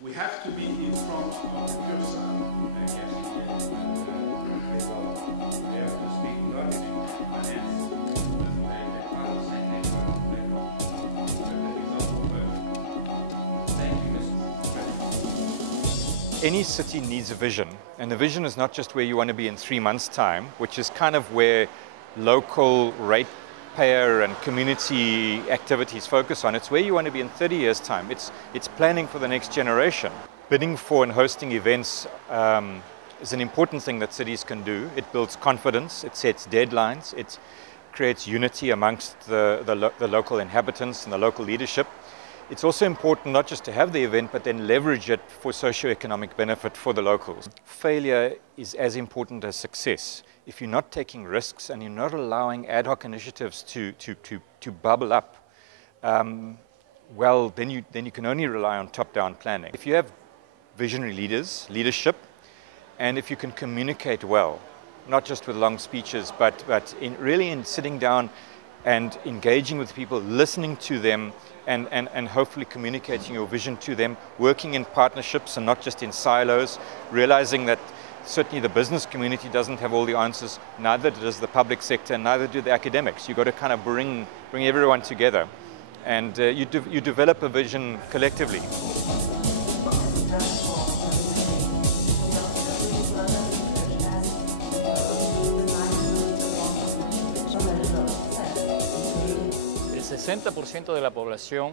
We have to be in front of the cursor. We have to speak Dutch. Any city needs a vision, and the vision is not just where you want to be in 3 months' time, which is kind of where local ratepayer and community activities focus on. It's where you want to be in 30 years' time. It's planning for the next generation. Bidding for and hosting events is an important thing that cities can do. It builds confidence, it sets deadlines, it creates unity amongst the local inhabitants and the local leadership. It's also important not just to have the event, but then leverage it for socio-economic benefit for the locals. Failure is as important as success. If you're not taking risks and you're not allowing ad hoc initiatives to bubble up, well, then you can only rely on top-down planning. If you have visionary leadership, and if you can communicate well, not just with long speeches, but really in sitting down and engaging with people, listening to them, and hopefully communicating your vision to them, working in partnerships and not just in silos, realizing that certainly the business community doesn't have all the answers, neither does the public sector, neither do the academics. You've got to kind of bring everyone together, and you develop a vision collectively. El 60% de la población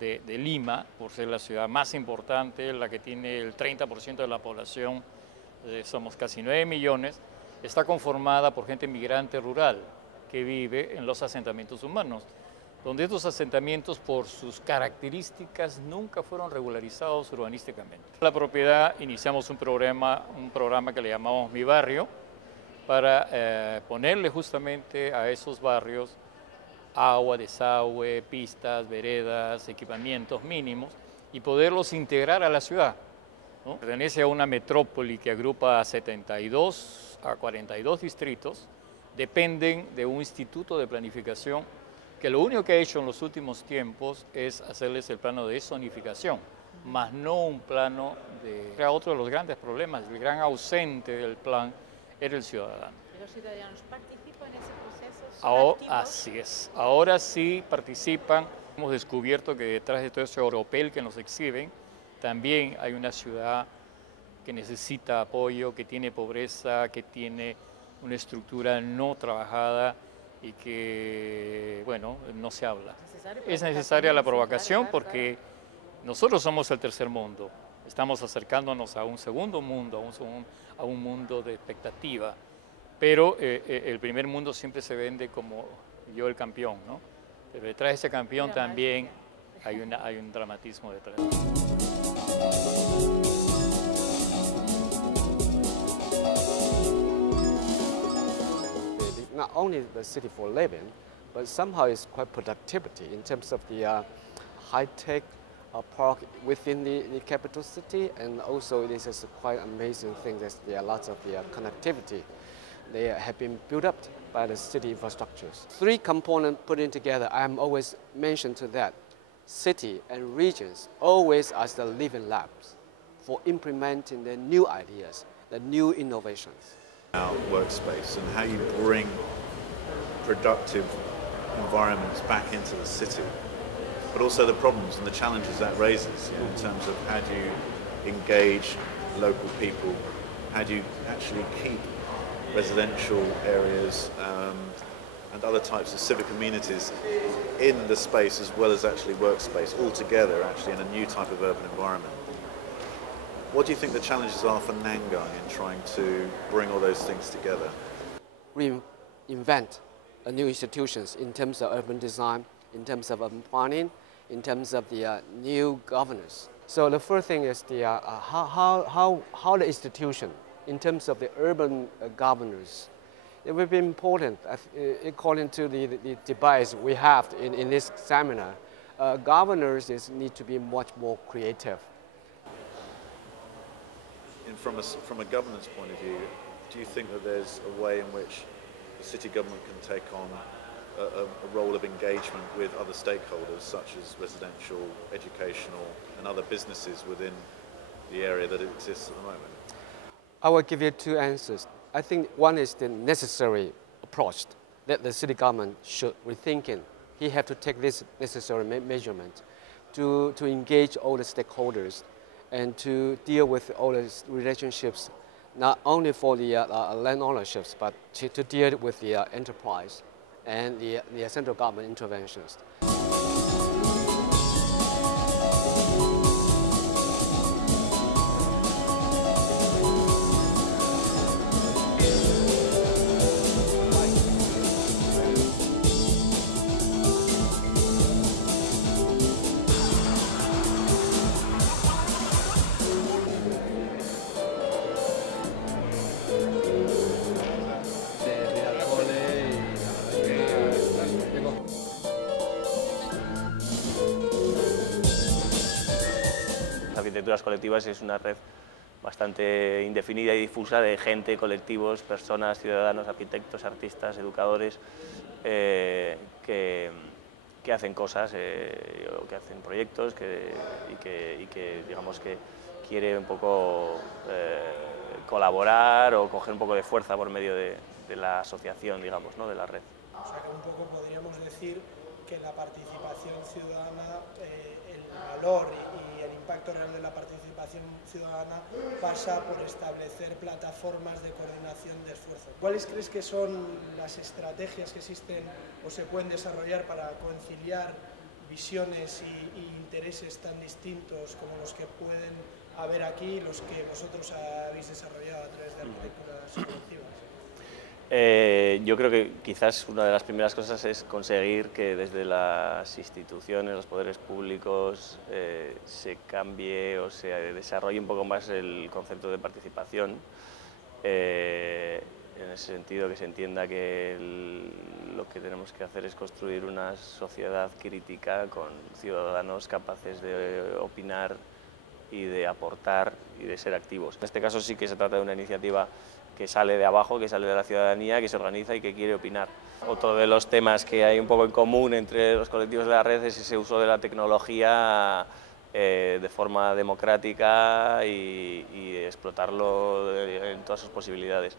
de Lima, por ser la ciudad más importante, la que tiene el 30% de la población, somos casi 9 millones, está conformada por gente migrante rural que vive en los asentamientos humanos, donde estos asentamientos por sus características nunca fueron regularizados urbanísticamente. La propiedad iniciamos un programa que le llamamos Mi Barrio, para ponerle justamente a esos barrios agua, desagüe, pistas, veredas, equipamientos mínimos y poderlos integrar a la ciudad, ¿no? Pertenece a una metrópoli que agrupa a 72 a 42 distritos, dependen de un instituto de planificación que lo único que ha hecho en los últimos tiempos es hacerles el plano de zonificación, más no un plano de... Era otro de los grandes problemas, el gran ausente del plan era el ciudadano. ¿Los ciudadanos participan en ese proceso? Así es, ahora sí participan. Hemos descubierto que detrás de todo ese oropel que nos exhiben, también hay una ciudad que necesita apoyo, que tiene pobreza, que tiene una estructura no trabajada y que, bueno, no se habla. Es necesaria la provocación porque nosotros somos el tercer mundo. Estamos acercándonos a un segundo mundo, a un mundo de expectativa. Pero el primer mundo siempre se vende como yo el campeón, ¿no? Pero detrás de ese campeón también hay un dramatismo detrás. Not only the city for living, but somehow it's quite productivity in terms of the high-tech park within the capital city, and also this is a quite amazing thing that there are lots of the connectivity. They have been built up by the city infrastructures. 3 components put in together, I'm always mentioned to that. City and regions always as the living labs for implementing the new ideas, the new innovations. Our workspace and how you bring productive environments back into the city, but also the problems and the challenges that raises in terms of how do you engage local people, how do you actually keep residential areas and other types of civic amenities in the space as well as actually workspace all together actually in a new type of urban environment. What do you think the challenges are for Nangai in trying to bring all those things together? Reinvent new institutions in terms of urban design, in terms of urban planning, in terms of the new governance. So the first thing is the how the institution in terms of the urban governors. It will be important, according to the debates we have in this seminar. Governors need to be much more creative. And from a governance point of view, do you think that there's a way in which the city government can take on a role of engagement with other stakeholders such as residential, educational and other businesses within the area that it exists at the moment? I will give you two answers. I think one is the necessary approach that the city government should rethink in. He have to take this necessary measurement to engage all the stakeholders and to deal with all the relationships, not only for the land ownerships, but to deal with the enterprise and the central government interventions. Arquitecturas colectivas es una red bastante indefinida y difusa de gente, colectivos, personas, ciudadanos, arquitectos, artistas, educadores que hacen cosas o que hacen proyectos y que digamos que quiere un poco colaborar o coger un poco de fuerza por medio de la asociación, digamos, ¿no? De la red. O sea que un poco podríamos decir que la participación ciudadana, el valor y el impacto real de la participación ciudadana pasa por establecer plataformas de coordinación de esfuerzo. ¿Cuáles crees que son las estrategias que existen o se pueden desarrollar para conciliar visiones y intereses tan distintos como los que pueden haber aquí, los que vosotros habéis desarrollado a través de arquitecturas colectivas? Yo creo que quizás una de las primeras cosas es conseguir que desde las instituciones, los poderes públicos, se cambie o se desarrolle un poco más el concepto de participación. En ese sentido, que se entienda que lo que tenemos que hacer es construir una sociedad crítica con ciudadanos capaces de opinar y de aportar y de ser activos. En este caso sí que se trata de una iniciativa que sale de abajo, que sale de la ciudadanía, que se organiza y que quiere opinar. Otro de los temas que hay un poco en común entre los colectivos de la red es ese uso de la tecnología de forma democrática y explotarlo en todas sus posibilidades.